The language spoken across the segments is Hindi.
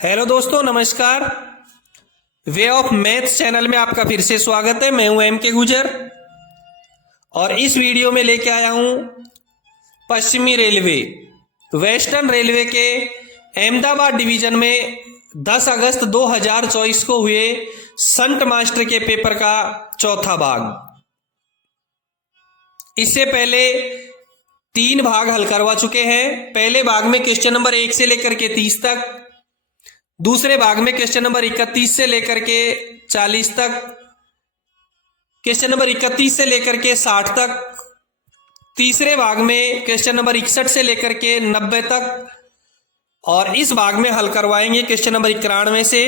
हेलो दोस्तों, नमस्कार। वे ऑफ मैथ्स चैनल में आपका फिर से स्वागत है। मैं हूं एम के गुजर और इस वीडियो में लेके आया हूं पश्चिमी रेलवे, वेस्टर्न रेलवे के अहमदाबाद डिवीजन में 10 अगस्त 2024 को हुए संट मास्टर के पेपर का चौथा भाग। इससे पहले 3 भाग हल करवा चुके हैं। पहले भाग में क्वेश्चन नंबर 1 से लेकर के 30 तक, दूसरे भाग में क्वेश्चन नंबर 31 से लेकर के 40 तक, क्वेश्चन नंबर 31 से लेकर के 60 तक, तीसरे भाग में क्वेश्चन नंबर 61 से लेकर के 90 तक, और इस भाग में हल करवाएंगे क्वेश्चन नंबर 91 से।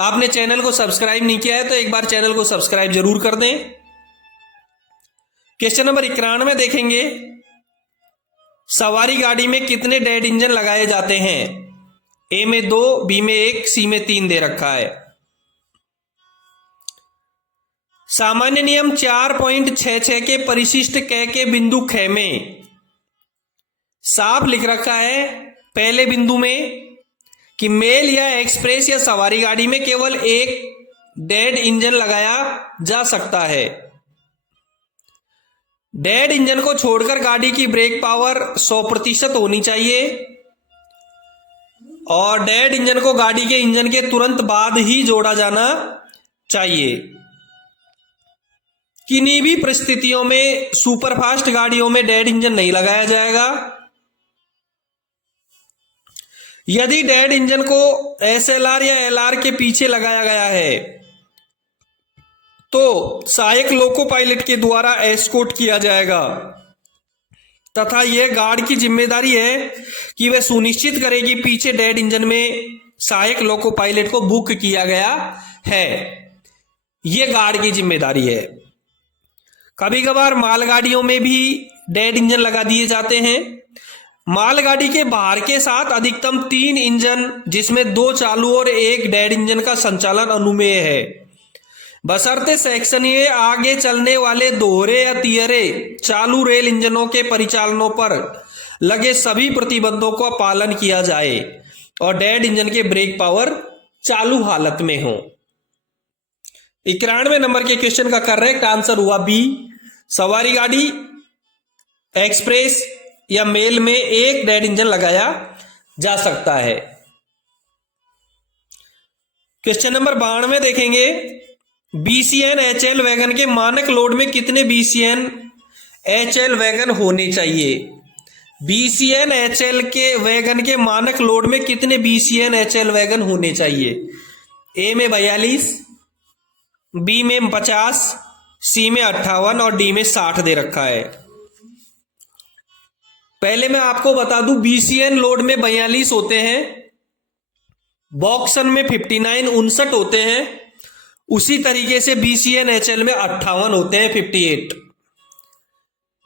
आपने चैनल को सब्सक्राइब नहीं किया है तो एक बार चैनल को सब्सक्राइब जरूर कर दें। क्वेश्चन नंबर 91 देखेंगे, सवारी गाड़ी में कितने डेड इंजन लगाए जाते हैं? ए में 2, बी में 1, सी में 3 दे रखा है। सामान्य नियम 4.66 के परिशिष्ट क के बिंदु ख में साफ लिख रखा है पहले बिंदु में कि मेल या एक्सप्रेस या सवारी गाड़ी में केवल एक डेड इंजन लगाया जा सकता है। डेड इंजन को छोड़कर गाड़ी की ब्रेक पावर 100% होनी चाहिए और डेड इंजन को गाड़ी के इंजन के तुरंत बाद ही जोड़ा जाना चाहिए। किन्हीं भी परिस्थितियों में सुपरफास्ट गाड़ियों में डेड इंजन नहीं लगाया जाएगा। यदि डेड इंजन को एसएलआर या एलआर के पीछे लगाया गया है तो सहायक लोको पायलट के द्वारा एस्कॉर्ट किया जाएगा तथा यह गार्ड की जिम्मेदारी है कि वह सुनिश्चित करे कि पीछे डेड इंजन में सहायक लोको पायलट को बुक किया गया है। यह गार्ड की जिम्मेदारी है। कभी कभार मालगाड़ियों में भी डेड इंजन लगा दिए जाते हैं। मालगाड़ी के बाहर के साथ अधिकतम 3 इंजन जिसमें 2 चालू और 1 डेड इंजन का संचालन अनुमेय है, बशर्ते सेक्शन ये आगे चलने वाले दोहरे या तिहरे चालू रेल इंजनों के परिचालनों पर लगे सभी प्रतिबंधों का पालन किया जाए और डेड इंजन के ब्रेक पावर चालू हालत में हो। 91 नंबर के क्वेश्चन का करेक्ट आंसर हुआ बी। सवारी गाड़ी, एक्सप्रेस या मेल में एक डेड इंजन लगाया जा सकता है। क्वेश्चन नंबर 92 देखेंगे, बीसीएन एचएल वैगन के मानक लोड में कितने बीसीएन एचएल वैगन होने चाहिए? बीसीएन एचएल के वैगन के मानक लोड में कितने बीसीएन एचएल वैगन होने चाहिए? ए में 42, बी में 50, सी में 58 और डी में 60 दे रखा है। पहले मैं आपको बता दूं, बीसीएन लोड में 42 होते हैं, बॉक्सन में 59 59 होते हैं, उसी तरीके से बीसीएन एचएल में 58 होते हैं 58।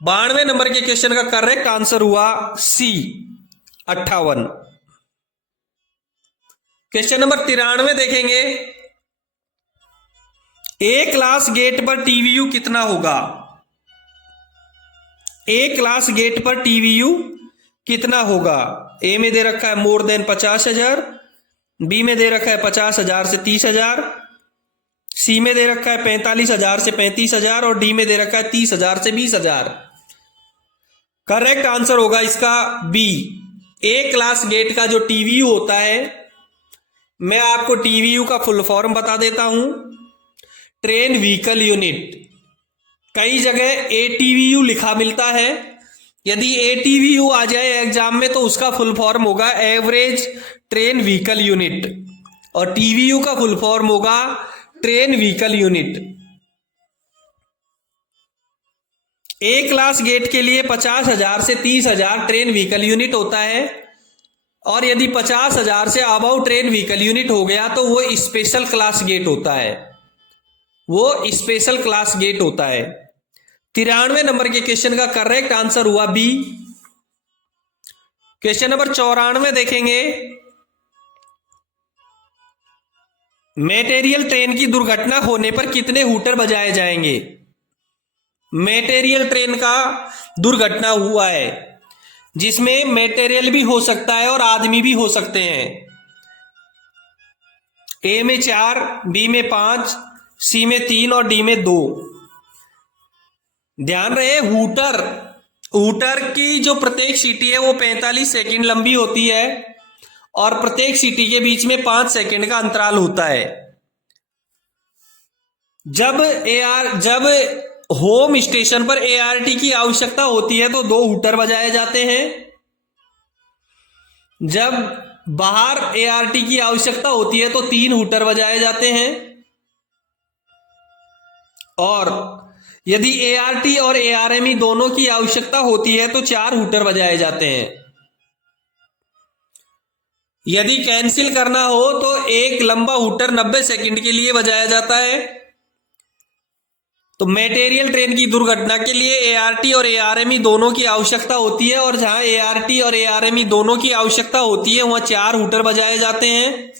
92 नंबर के क्वेश्चन का करेक्ट आंसर हुआ सी 58। क्वेश्चन नंबर 93 देखेंगे, ए क्लास गेट पर टीवीयू कितना होगा? ए क्लास गेट पर टीवीयू कितना होगा? ए में दे रखा है मोर देन 50,000, बी में दे रखा है 50,000 से 30,000, सी में दे रखा है 45,000 से 35,000 और डी में दे रखा है 30,000 से 20,000। करेक्ट आंसर होगा इसका बी। ए क्लास गेट का जो टीवीयू होता है, मैं आपको टीवीयू का फुल फॉर्म बता देता हूं, ट्रेन व्हीकल यूनिट। कई जगह एटीवीयू लिखा मिलता है। यदि एटीवीयू आ जाए एग्जाम में तो उसका फुल फॉर्म होगा एवरेज ट्रेन व्हीकल यूनिट और टीवीयू का फुल फॉर्म होगा ट्रेन व्हीकल यूनिट। ए क्लास गेट के लिए 50,000 से 30,000 ट्रेन व्हीकल यूनिट होता है और यदि 50,000 से अबव ट्रेन व्हीकल यूनिट हो गया तो वो स्पेशल क्लास गेट होता है, वो स्पेशल क्लास गेट होता है। 93 नंबर के क्वेश्चन का करेक्ट आंसर हुआ बी। क्वेश्चन नंबर 94 देखेंगे, मेटेरियल ट्रेन की दुर्घटना होने पर कितने हूटर बजाए जाएंगे? मेटेरियल ट्रेन का दुर्घटना हुआ है जिसमें मेटेरियल भी हो सकता है और आदमी भी हो सकते हैं। ए में 4, बी में 5, सी में 3 और डी में 2। ध्यान रहे, हूटर की जो प्रत्येक सीटी है वो 45 सेकंड लंबी होती है और प्रत्येक सीटी के बीच में 5 सेकंड का अंतराल होता है। जब होम स्टेशन पर एआरटी की आवश्यकता होती है तो 2 हूटर बजाए जाते हैं। जब बाहर एआरटी की आवश्यकता होती है तो 3 हूटर बजाए जाते हैं। और यदि एआरटी और एआरएमई दोनों की आवश्यकता होती है तो 4 हूटर बजाए जाते हैं। यदि कैंसिल करना हो तो एक लंबा हूटर 90 सेकंड के लिए बजाया जाता है। तो मेटेरियल ट्रेन की दुर्घटना के लिए एआरटी और एआरएमई दोनों की आवश्यकता होती है और जहां एआरटी और एआरएमई दोनों की आवश्यकता होती है वहां 4 हूटर बजाए जाते हैं।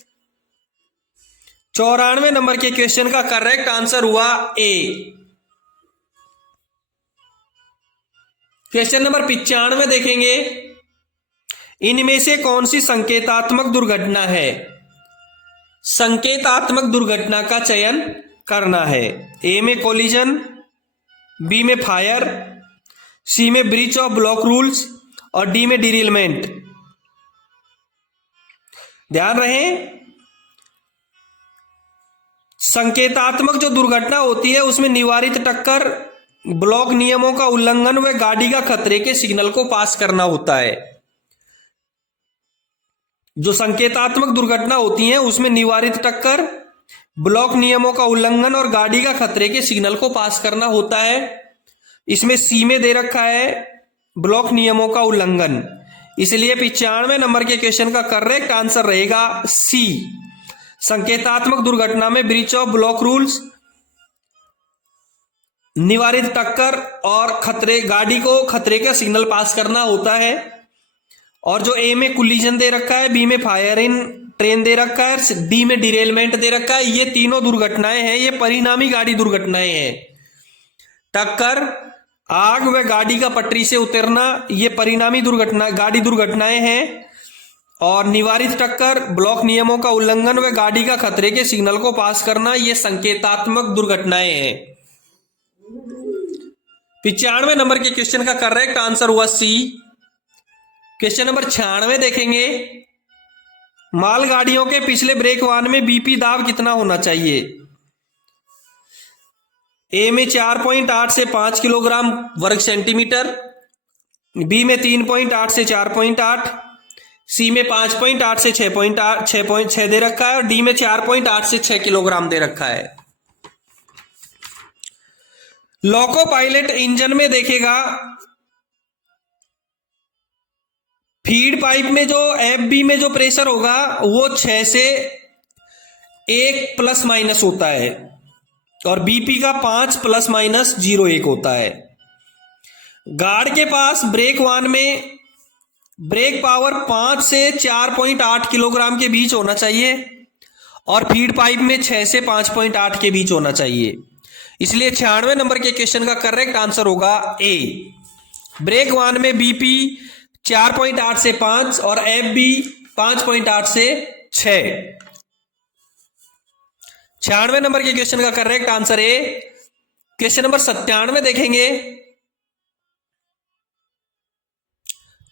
94 नंबर के क्वेश्चन का करेक्ट आंसर हुआ ए। क्वेश्चन नंबर 95 देखेंगे, इनमें से कौन सी संकेतात्मक दुर्घटना है? संकेतात्मक दुर्घटना का चयन करना है। ए में कोलिजन, बी में फायर, सी में ब्रीच ऑफ ब्लॉक रूल्स और डी में डिरेलमेंट। ध्यान रहे, संकेतात्मक जो दुर्घटना होती है उसमें निवारित टक्कर, ब्लॉक नियमों का उल्लंघन व गाड़ी का खतरे के सिग्नल को पास करना होता है। जो संकेतात्मक दुर्घटना होती है उसमें निवारित टक्कर, ब्लॉक नियमों का उल्लंघन और गाड़ी का खतरे के सिग्नल को पास करना होता है। इसमें सी में दे रखा है ब्लॉक नियमों का उल्लंघन, इसलिए 95 नंबर के क्वेश्चन का करेक्ट आंसर रहेगा सी। संकेतात्मक दुर्घटना में ब्रीच ऑफ ब्लॉक रूल्स, निवारित टक्कर और गाड़ी को खतरे का सिग्नल पास करना होता है। और जो ए में कोलिजन दे रखा है, बी में फायर इन ट्रेन दे रखा है, डी में डिरेलमेंट दे रखा है, ये तीनों दुर्घटनाएं हैं, ये परिणामी गाड़ी दुर्घटनाएं हैं। टक्कर, आग व गाड़ी का पटरी से उतरना, ये परिणामी गाड़ी दुर्घटनाएं हैं। और निवारित टक्कर, ब्लॉक नियमों का उल्लंघन व गाड़ी का खतरे के सिग्नल को पास करना, ये संकेतात्मक दुर्घटनाएं हैं। 95 नंबर के क्वेश्चन का करेक्ट आंसर हुआ सी। क्वेश्चन नंबर 96 देखेंगे, मालगाड़ियों के पिछले ब्रेक वाहन में बीपी दाब कितना होना चाहिए? ए में 4.8 से 5 किलोग्राम वर्ग सेंटीमीटर, बी में 3.8 से 4.8, सी में 5.8 से 6.6 दे रखा है और डी में 4.8 से 6 किलोग्राम दे रखा है। लोको पायलट इंजन में देखेगा, फीड पाइप में जो एफबी में जो प्रेशर होगा वो 6 से 1 प्लस माइनस होता है और बीपी का 5 प्लस माइनस 0.1 होता है। गार्ड के पास ब्रेक वाहन में ब्रेक पावर 5 से 4.8 किलोग्राम के बीच होना चाहिए और फीड पाइप में 6 से 5.8 के बीच होना चाहिए, इसलिए 96 नंबर के क्वेश्चन का करेक्ट आंसर होगा ए। ब्रेक वाहन में बीपी 4.8 से 5 और एफबी 5.8 से 6। 96 नंबर के क्वेश्चन का correct answer A. Question number 97 देखेंगे,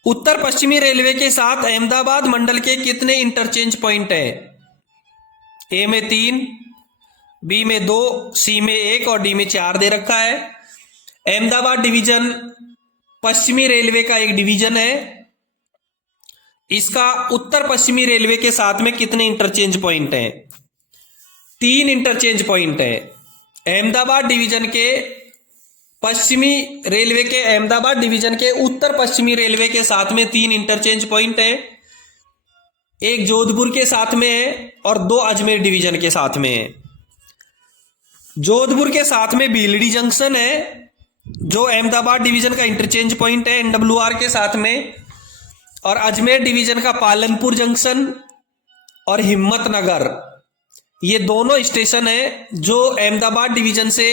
उत्तर पश्चिमी रेलवे के साथ अहमदाबाद मंडल के कितने इंटरचेंज पॉइंट है? ए में 3, बी में 2, सी में 1 और डी में 4 दे रखा है। अहमदाबाद डिवीजन पश्चिमी रेलवे का एक डिवीजन है। इसका उत्तर पश्चिमी रेलवे के साथ में कितने इंटरचेंज पॉइंट हैं? 3 इंटरचेंज पॉइंट है। अहमदाबाद डिवीजन के पश्चिमी रेलवे के अहमदाबाद डिवीजन के उत्तर पश्चिमी रेलवे के साथ में 3 इंटरचेंज पॉइंट है। एक जोधपुर के साथ में है और 2 अजमेर डिवीजन के साथ में है। जोधपुर के साथ में भीलड़ी जंक्शन है जो अहमदाबाद डिवीजन का इंटरचेंज पॉइंट है एनडब्ल्यूआर के साथ में, और अजमेर डिवीजन का पालनपुर जंक्शन और हिम्मतनगर, ये दोनों स्टेशन है जो अहमदाबाद डिवीजन से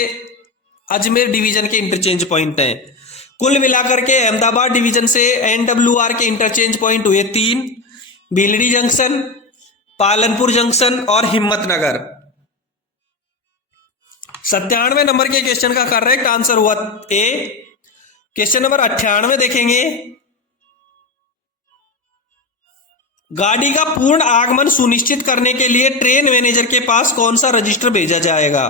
अजमेर डिवीजन के इंटरचेंज पॉइंट हैं। कुल मिलाकर के अहमदाबाद डिवीजन से एनडब्ल्यूआर के इंटरचेंज पॉइंट हुए 3, भीलड़ी जंक्शन, पालनपुर जंक्शन और हिम्मतनगर। 97 नंबर के क्वेश्चन का करेक्ट आंसर हुआ ए। क्वेश्चन नंबर 98 देखेंगे, गाड़ी का पूर्ण आगमन सुनिश्चित करने के लिए ट्रेन मैनेजर के पास कौन सा रजिस्टर भेजा जाएगा?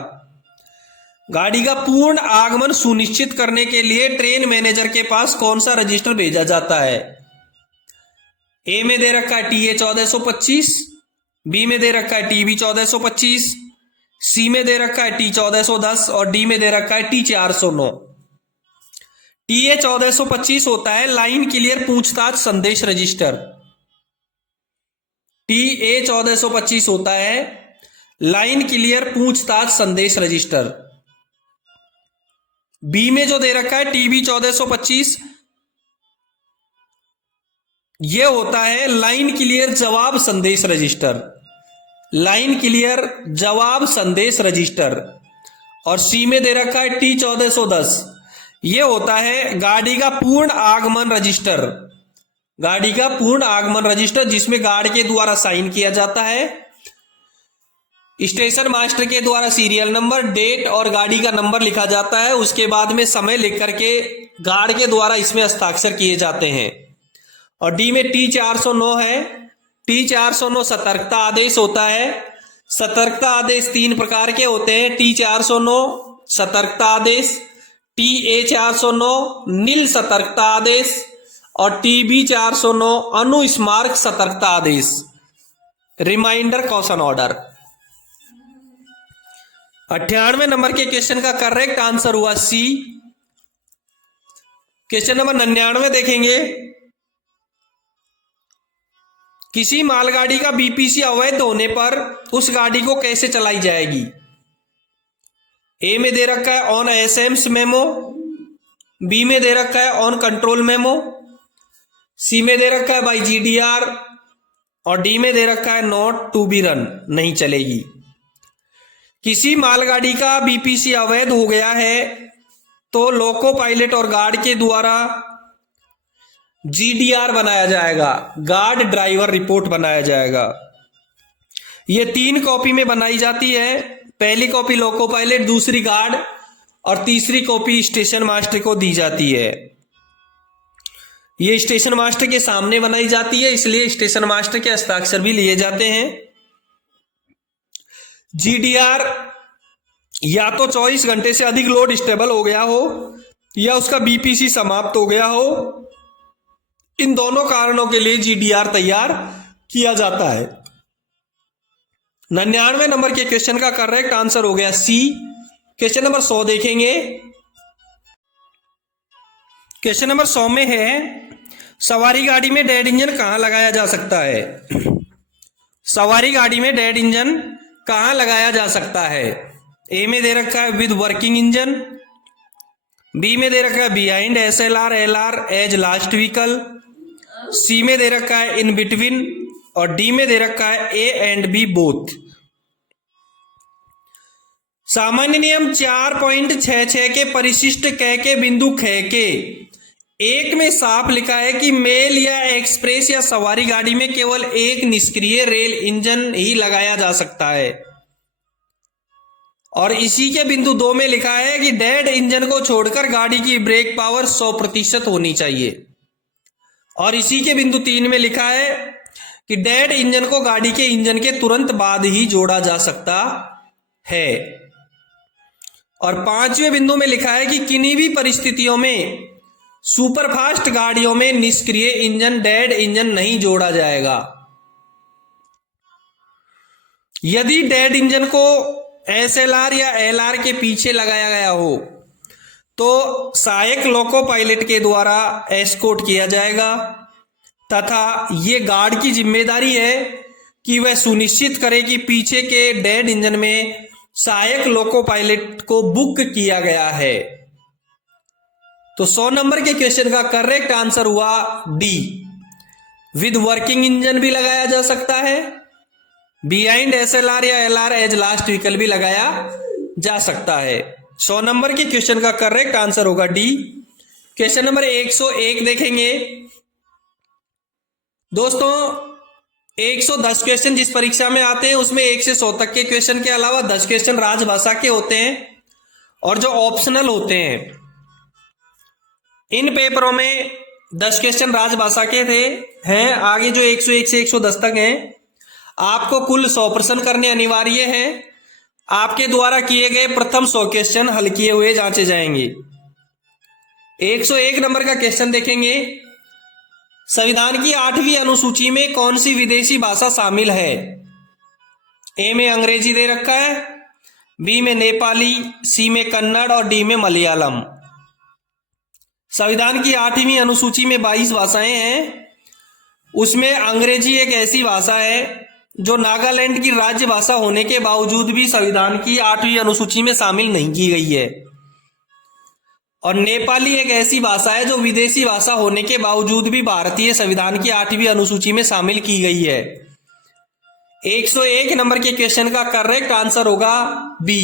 गाड़ी का पूर्ण आगमन सुनिश्चित करने के लिए ट्रेन मैनेजर के पास कौन सा रजिस्टर भेजा जाता है? ए में दे रखा है टीए 1425, बी में दे रखा है टीबी 1425, सी में दे रखा है टी 1410 और डी में दे रखा है टी 409। टीए 1425 होता है लाइन क्लियर पूछताछ संदेश रजिस्टर। टीए 1425 होता है लाइन क्लियर पूछताछ संदेश रजिस्टर। बी में जो दे रखा है टीबी 1425, यह होता है लाइन क्लियर जवाब संदेश रजिस्टर। लाइन क्लियर जवाब संदेश रजिस्टर। और सी में दे रखा है टी 1410, यह होता है गाड़ी का पूर्ण आगमन रजिस्टर। गाड़ी का पूर्ण आगमन रजिस्टर जिसमें गार्ड के द्वारा साइन किया जाता है, स्टेशन मास्टर के द्वारा सीरियल नंबर, डेट और गाड़ी का नंबर लिखा जाता है, उसके बाद में समय लिख करके गार्ड के द्वारा इसमें हस्ताक्षर किए जाते हैं। और डी में टी 409 है। टी 409 सतर्कता आदेश होता है। सतर्कता आदेश 3 प्रकार के होते हैं। टी 409 सतर्कता आदेश, टी ए 409 नील सतर्कता आदेश और टीबी 409 अनुस्मारक सतर्कता आदेश, रिमाइंडर कॉशन ऑर्डर। 98 नंबर के क्वेश्चन का करेक्ट आंसर हुआ सी। क्वेश्चन नंबर 99 देखेंगे, किसी मालगाड़ी का बीपीसी अवैध होने पर उस गाड़ी को कैसे चलाई जाएगी? ए में दे रखा है ऑन एसएम्स मेमो, बी में दे रखा है ऑन कंट्रोल मेमो, सी में दे रखा है बाई जीडीआर और डी में दे रखा है नॉट टू बी रन, नहीं चलेगी। किसी मालगाड़ी का बीपीसी अवैध हो गया है तो लोको पायलट और गार्ड के द्वारा जीडीआर बनाया जाएगा, गार्ड ड्राइवर रिपोर्ट बनाया जाएगा। ये 3 कॉपी में बनाई जाती है। पहली कॉपी लोको पायलट, दूसरी गार्ड और तीसरी कॉपी स्टेशन मास्टर को दी जाती है। ये स्टेशन मास्टर के सामने बनाई जाती है, इसलिए स्टेशन मास्टर के हस्ताक्षर भी लिए जाते हैं। जीडीआर या तो 24 घंटे से अधिक लोड स्टेबल हो गया हो या उसका बीपीसी समाप्त हो गया हो, इन दोनों कारणों के लिए जीडीआर तैयार किया जाता है। 99 नंबर के क्वेश्चन का करेक्ट आंसर हो गया सी। क्वेश्चन नंबर 100 देखेंगे। क्वेश्चन नंबर 100 में है, सवारी गाड़ी में डेड इंजन कहां लगाया जा सकता है? सवारी गाड़ी में डेड इंजन कहां लगाया जा सकता है? ए में दे रखा है विद वर्किंग इंजन, बी में दे रखा है behind SLR LR as last vehicle, C में दे रखा है इन बिटवीन और डी में दे रखा है ए एंड बी बोथ। सामान्य नियम 4.66 के परिशिष्ट क के बिंदु ख के 1 में साफ लिखा है कि मेल या एक्सप्रेस या सवारी गाड़ी में केवल एक निष्क्रिय रेल इंजन ही लगाया जा सकता है। और इसी के बिंदु 2 में लिखा है कि डेड इंजन को छोड़कर गाड़ी की ब्रेक पावर 100% होनी चाहिए। और इसी के बिंदु 3 में लिखा है कि डेड इंजन को गाड़ी के इंजन के तुरंत बाद ही जोड़ा जा सकता है। और 5वें बिंदु में लिखा है कि किन्हीं भी परिस्थितियों में सुपरफास्ट गाड़ियों में निष्क्रिय इंजन डेड इंजन नहीं जोड़ा जाएगा। यदि डेड इंजन को एसएलआर या एलआर के पीछे लगाया गया हो तो सहायक लोको पायलट के द्वारा एस्कॉर्ट किया जाएगा तथा ये गार्ड की जिम्मेदारी है कि वह सुनिश्चित करे कि पीछे के डेड इंजन में सहायक लोको पायलट को बुक किया गया है। तो 100 नंबर के क्वेश्चन का करेक्ट आंसर हुआ डी, विद वर्किंग इंजन भी लगाया जा सकता है, बिहाइंड एसएलआर या एलआर एज लास्ट व्हीकल भी लगाया जा सकता है। 100 नंबर के क्वेश्चन का करेक्ट आंसर होगा डी। क्वेश्चन नंबर 101 देखेंगे। दोस्तों 110 क्वेश्चन जिस परीक्षा में आते हैं उसमें 1 से 100 तक के क्वेश्चन के अलावा 10 क्वेश्चन राजभाषा के होते हैं और जो ऑप्शनल होते हैं। इन पेपरों में 10 क्वेश्चन राजभाषा के हैं। आगे जो 101 से 110 तक हैं आपको कुल 100 प्रश्न करने अनिवार्य हैं। आपके द्वारा किए गए प्रथम 100 क्वेश्चन हल किए हुए जांचे जाएंगे। 101 नंबर का क्वेश्चन देखेंगे, संविधान की 8वीं अनुसूची में कौन सी विदेशी भाषा शामिल है? ए में अंग्रेजी दे रखा है, बी में नेपाली, सी में कन्नड़ और डी में मलयालम। संविधान की 8वीं अनुसूची में 22 भाषाएं हैं, उसमें अंग्रेजी एक ऐसी भाषा है जो नागालैंड की राज्य भाषा होने के बावजूद भी संविधान की 8वीं अनुसूची में शामिल नहीं की गई है, और नेपाली एक ऐसी भाषा है जो विदेशी भाषा होने के बावजूद भी भारतीय संविधान की 8वीं अनुसूची में शामिल की गई है। 101 नंबर के क्वेश्चन का करेक्ट आंसर होगा बी।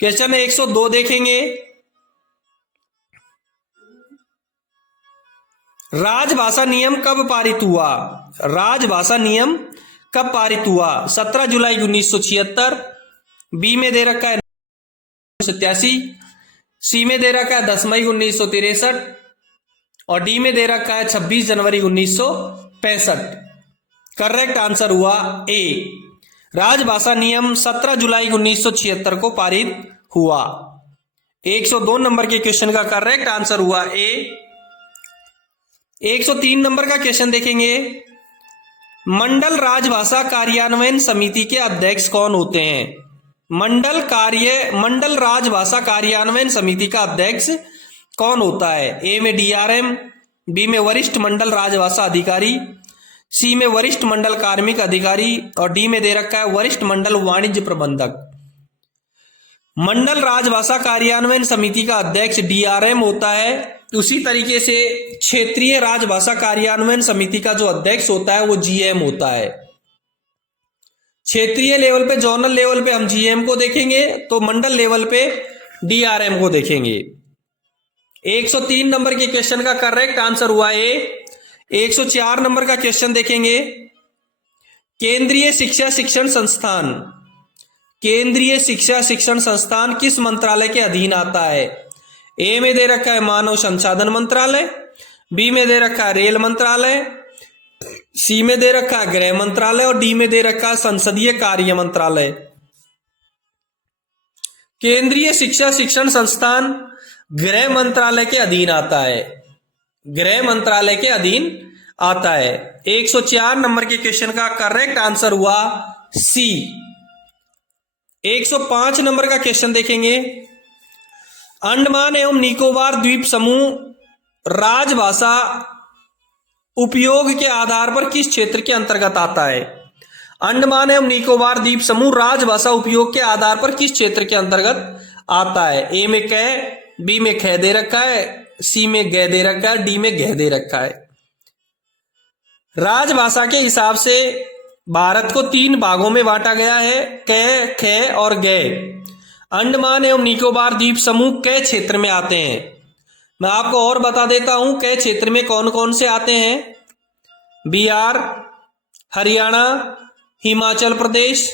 क्वेश्चन 102 देखेंगे, राजभाषा नियम कब पारित हुआ? राजभाषा नियम कब पारित हुआ? 17 जुलाई 1976, बी में दे रखा है 87, सी में दे रखा है 10 मई 1963 और डी में दे रखा है 26 जनवरी 1965। करेक्ट आंसर हुआ ए। राजभाषा नियम 17 जुलाई 1976 को पारित हुआ। 102 नंबर के क्वेश्चन का करेक्ट आंसर हुआ ए। 103 नंबर का क्वेश्चन देखेंगे, मंडल राजभाषा कार्यान्वयन समिति के अध्यक्ष कौन होते हैं? मंडल राजभाषा कार्यान्वयन समिति का अध्यक्ष कौन होता है? ए में डीआरएम, बी में वरिष्ठ मंडल राजभाषा अधिकारी, सी में वरिष्ठ मंडल कार्मिक अधिकारी और डी में दे रखा है वरिष्ठ मंडल वाणिज्य प्रबंधक। मंडल राजभाषा कार्यान्वयन समिति का अध्यक्ष डीआरएम होता है। उसी तरीके से क्षेत्रीय राजभाषा कार्यान्वयन समिति का जो अध्यक्ष होता है वो जीएम होता है। क्षेत्रीय लेवल पे, जोनल लेवल पे हम जीएम को देखेंगे, तो मंडल लेवल पे डीआरएम को देखेंगे। 103 नंबर के क्वेश्चन का करेक्ट आंसर हुआ ए। 104 नंबर का क्वेश्चन देखेंगे, केंद्रीय शिक्षा शिक्षण संस्थान, केंद्रीय शिक्षा शिक्षण संस्थान किस मंत्रालय के अधीन आता है? ए में दे रखा है मानव संसाधन मंत्रालय, बी में दे रखा है रेल मंत्रालय, सी में दे रखा है गृह मंत्रालय और डी में दे रखा है संसदीय कार्य मंत्रालय। केंद्रीय शिक्षा शिक्षण संस्थान गृह मंत्रालय के अधीन आता है, गृह मंत्रालय के अधीन आता है। 104 नंबर के क्वेश्चन का करेक्ट आंसर हुआ सी। 105 नंबर का क्वेश्चन देखेंगे, अंडमान एवं निकोबार द्वीप समूह राजभाषा उपयोग के आधार पर किस क्षेत्र के अंतर्गत आता है? अंडमान एवं निकोबार द्वीप समूह राजभाषा उपयोग के आधार पर किस क्षेत्र के अंतर्गत आता है? ए में कै, बी में ख दे रखा है, सी में ग दे रखा है, डी में घ दे रखा है। राजभाषा के हिसाब से भारत को 3 भागों में बांटा गया है, कै, ख और ग। अंडमान एवं निकोबार द्वीप समूह कै क्षेत्र में आते हैं। मैं आपको और बता देता हूं कै क्षेत्र में कौन कौन से आते हैं। बिहार, हरियाणा, हिमाचल प्रदेश,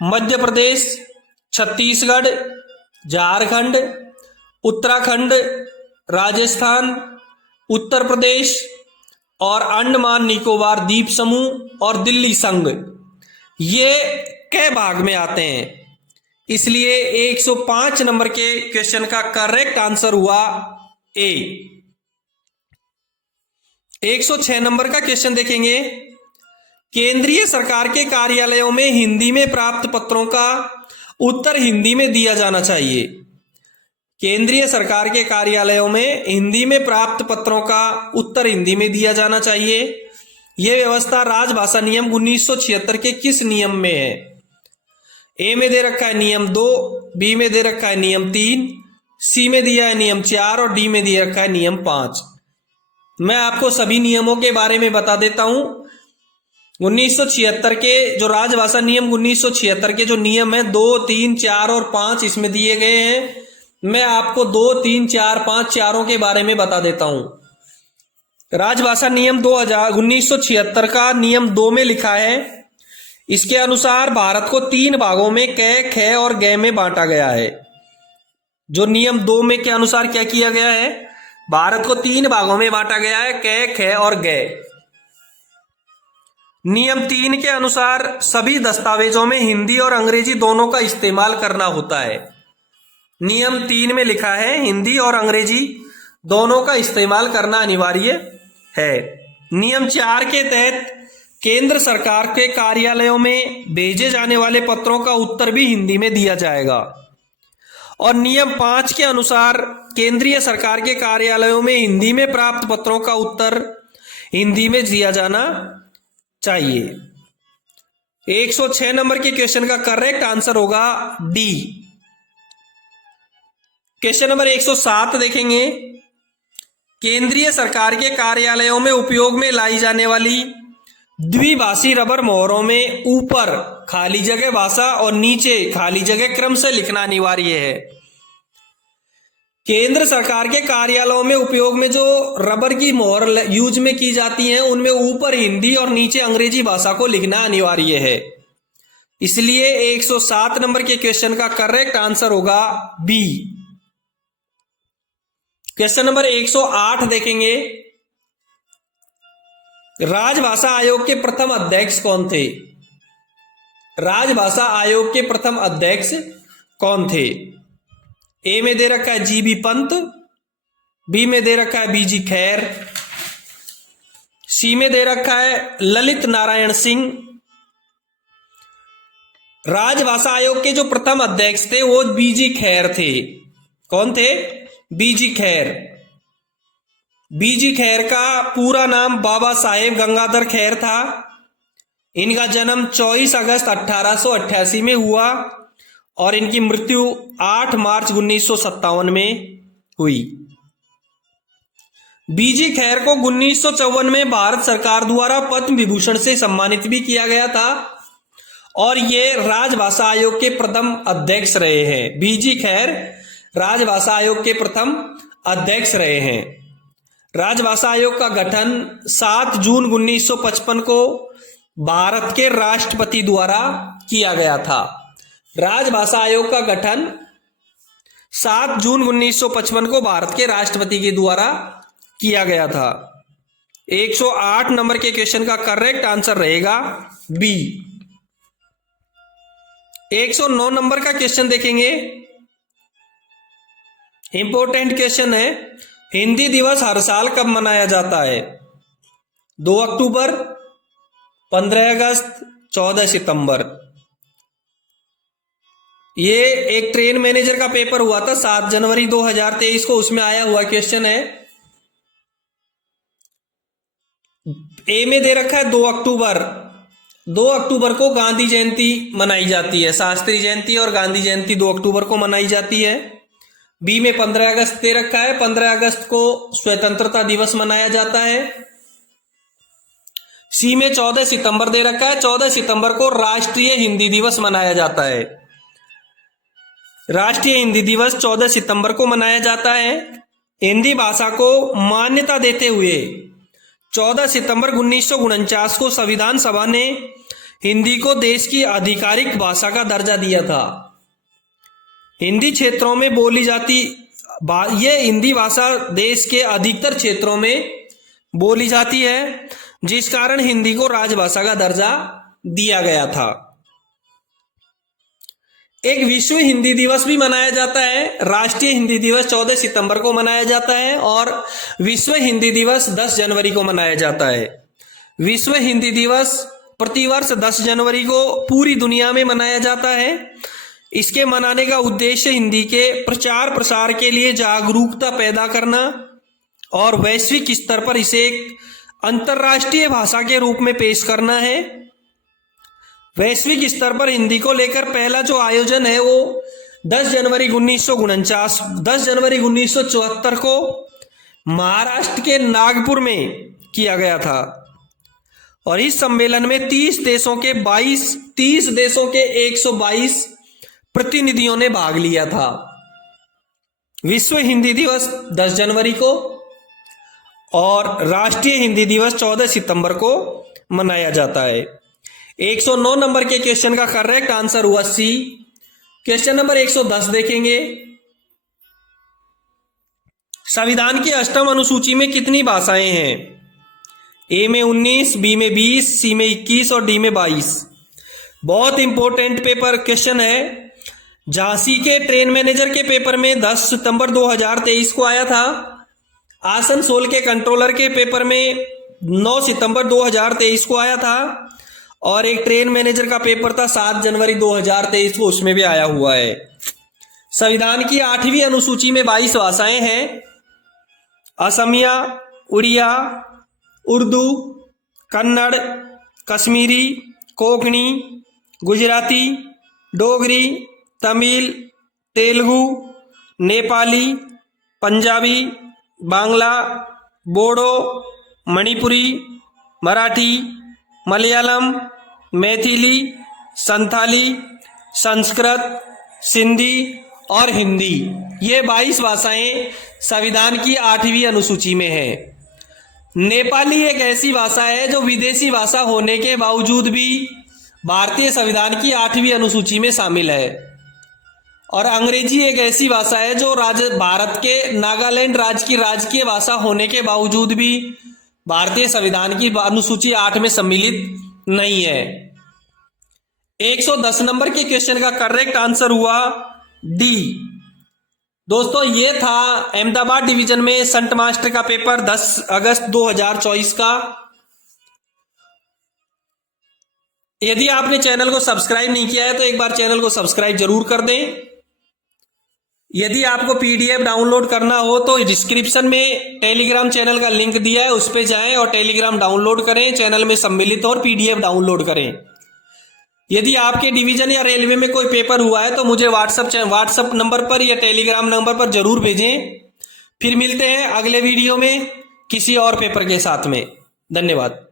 मध्य प्रदेश, छत्तीसगढ़, झारखंड, उत्तराखंड, राजस्थान, उत्तर प्रदेश और अंडमान निकोबार द्वीप समूह और दिल्ली संघ, ये कै भाग में आते हैं। इसलिए 105 नंबर के क्वेश्चन का करेक्ट आंसर हुआ ए। 106 नंबर का क्वेश्चन देखेंगे, केंद्रीय सरकार के कार्यालयों में हिंदी में प्राप्त पत्रों का उत्तर हिंदी में दिया जाना चाहिए। केंद्रीय सरकार के कार्यालयों में हिंदी में प्राप्त पत्रों का उत्तर हिंदी में दिया जाना चाहिए। यह व्यवस्था राजभाषा नियम 1976 के किस नियम में है? ए में दे रखा है नियम 2, बी में दे रखा है नियम 3, सी में दिया है नियम 4 और डी में दिया रखा है नियम 5। मैं आपको सभी नियमों के बारे में बता देता हूं। 1976 के जो राजभाषा नियम 1976 के जो नियम है 2, 3, 4 और 5 इसमें दिए गए हैं। मैं आपको 2, 3, 4, 5 चारों के बारे में बता देता हूं। राजभाषा नियम 1976 का नियम 2 में लिखा है, इसके अनुसार भारत को 3 भागों में क, ख और ग में बांटा गया है। जो नियम 2 में के अनुसार क्या किया गया है, भारत को 3 भागों में बांटा गया है, क, ख और ग। नियम 3 के अनुसार सभी दस्तावेजों में हिंदी और अंग्रेजी दोनों का इस्तेमाल करना होता है। नियम 3 में लिखा है हिंदी और अंग्रेजी दोनों का इस्तेमाल करना अनिवार्य है। नियम 4 के तहत केंद्र सरकार के कार्यालयों में भेजे जाने वाले पत्रों का उत्तर भी हिंदी में दिया जाएगा। और नियम 5 के अनुसार केंद्रीय सरकार के कार्यालयों में हिंदी में प्राप्त पत्रों का उत्तर हिंदी में दिया जाना चाहिए। 106 नंबर के क्वेश्चन का करेक्ट आंसर होगा डी। क्वेश्चन नंबर 107 देखेंगे, केंद्रीय सरकार के कार्यालयों में उपयोग में लाई जाने वाली द्विभाषी रबर मोहरों में ऊपर खाली जगह भाषा और नीचे खाली जगह क्रम से लिखना अनिवार्य है। केंद्र सरकार के कार्यालयों में उपयोग में जो रबर की मोहर यूज में की जाती हैं, उनमें ऊपर हिंदी और नीचे अंग्रेजी भाषा को लिखना अनिवार्य है। इसलिए 107 नंबर के क्वेश्चन का करेक्ट आंसर होगा बी। क्वेश्चन नंबर 108 देखेंगे, राजभाषा आयोग के प्रथम अध्यक्ष कौन थे? राजभाषा आयोग के प्रथम अध्यक्ष कौन थे? ए में दे रखा है जीबी पंत, बी में दे रखा है बीजी खैर, सी में दे रखा है ललित नारायण सिंह। राजभाषा आयोग के जो प्रथम अध्यक्ष थे वो बीजी खैर थे। कौन थे? बीजी खैर। बीजी खैर का पूरा नाम बाबा साहेब गंगाधर खैर था। इनका जन्म 24 अगस्त 1888 में हुआ और इनकी मृत्यु 8 मार्च 1957 में हुई। बीजी खैर को 1954 में भारत सरकार द्वारा पद्म विभूषण से सम्मानित भी किया गया था और ये राजभाषा आयोग के प्रथम अध्यक्ष रहे हैं। बीजी खैर राजभाषा आयोग के प्रथम अध्यक्ष रहे हैं। राजभाषा आयोग का गठन 7 जून 1955 को भारत के राष्ट्रपति द्वारा किया गया था। राजभाषा आयोग का गठन 7 जून 1955 को भारत के राष्ट्रपति के द्वारा किया गया था। 108 नंबर के क्वेश्चन का करेक्ट आंसर रहेगा बी। 109 नंबर का क्वेश्चन देखेंगे, इंपॉर्टेंट क्वेश्चन है, हिंदी दिवस हर साल कब मनाया जाता है? 2 अक्टूबर, 15 अगस्त, 14 सितंबर। ये एक ट्रेन मैनेजर का पेपर हुआ था 7 जनवरी 2023 को, उसमें आया हुआ क्वेश्चन है। ए में दे रखा है 2 अक्टूबर। 2 अक्टूबर को गांधी जयंती मनाई जाती है। शास्त्री जयंती और गांधी जयंती 2 अक्टूबर को मनाई जाती है। बी में 15 अगस्त दे रखा है। 15 अगस्त को स्वतंत्रता दिवस मनाया जाता है। सी में 14 सितंबर दे रखा है। 14 सितंबर को राष्ट्रीय हिंदी दिवस मनाया जाता है। राष्ट्रीय हिंदी दिवस 14 सितंबर को मनाया जाता है। हिंदी भाषा को मान्यता देते हुए 14 सितंबर 1949 को संविधान सभा ने हिंदी को देश की आधिकारिक भाषा का दर्जा दिया था। हिंदी क्षेत्रों में बोली जाती ये हिंदी भाषा देश के अधिकतर क्षेत्रों में बोली जाती है, जिस कारण हिंदी को राजभाषा का दर्जा दिया गया था। एक विश्व हिंदी दिवस भी मनाया जाता है। राष्ट्रीय हिंदी दिवस 14 सितंबर को मनाया जाता है और विश्व हिंदी दिवस 10 जनवरी को मनाया जाता है। विश्व हिंदी दिवस प्रतिवर्ष 10 जनवरी को पूरी दुनिया में मनाया जाता है। इसके मनाने का उद्देश्य हिंदी के प्रचार प्रसार के लिए जागरूकता पैदा करना और वैश्विक स्तर पर इसे एक अंतर्राष्ट्रीय भाषा के रूप में पेश करना है। वैश्विक स्तर पर हिंदी को लेकर पहला जो आयोजन है वो 10 जनवरी 1974 को महाराष्ट्र के नागपुर में किया गया था और इस सम्मेलन में 30 देशों के 122 प्रतिनिधियों ने भाग लिया था। विश्व हिंदी दिवस 10 जनवरी को और राष्ट्रीय हिंदी दिवस 14 सितंबर को मनाया जाता है। 109 नंबर के क्वेश्चन का करेक्ट आंसर हुआ सी। क्वेश्चन नंबर 110 देखेंगे। संविधान की अष्टम अनुसूची में कितनी भाषाएं हैं? ए में 19, बी में 20, सी में 21 और डी में 22। बहुत इंपॉर्टेंट पेपर क्वेश्चन है। झांसी के ट्रेन मैनेजर के पेपर में 10 सितंबर 2023 को आया था। आसनसोल के कंट्रोलर के पेपर में 9 सितंबर 2023 को आया था। और एक ट्रेन मैनेजर का पेपर था 7 जनवरी 2023 को, उसमें भी आया हुआ है। संविधान की 8वीं अनुसूची में 22 भाषाएं हैं। असमिया, उड़िया, उर्दू, कन्नड़, कश्मीरी, कोंकणी, गुजराती, डोगरी, तमिल, तेलुगु, नेपाली, पंजाबी, बांग्ला, बोडो, मणिपुरी, मराठी, मलयालम, मैथिली, संथाली, संस्कृत, सिंधी और हिंदी। ये 22 भाषाएं संविधान की 8वीं अनुसूची में है। नेपाली एक ऐसी भाषा है जो विदेशी भाषा होने के बावजूद भी भारतीय संविधान की 8वीं अनुसूची में शामिल है। और अंग्रेजी एक ऐसी भाषा है जो भारत के नागालैंड राज्य की राजकीय भाषा होने के बावजूद भी भारतीय संविधान की अनुसूची 8 में सम्मिलित नहीं है। 110 नंबर के क्वेश्चन का करेक्ट आंसर हुआ डी। दोस्तों ये था अहमदाबाद डिवीजन में संट मास्टर का पेपर 10 अगस्त 2024 का। यदि आपने चैनल को सब्सक्राइब नहीं किया है तो एक बार चैनल को सब्सक्राइब जरूर कर दें। यदि आपको पीडीएफ डाउनलोड करना हो तो डिस्क्रिप्शन में टेलीग्राम चैनल का लिंक दिया है, उस पे जाएं और टेलीग्राम डाउनलोड करें, चैनल में सम्मिलित और पीडीएफ डाउनलोड करें। यदि आपके डिवीजन या रेलवे में कोई पेपर हुआ है तो मुझे व्हाट्सएप नंबर पर या टेलीग्राम नंबर पर जरूर भेजें। फिर मिलते हैं अगले वीडियो में किसी और पेपर के साथ में। धन्यवाद।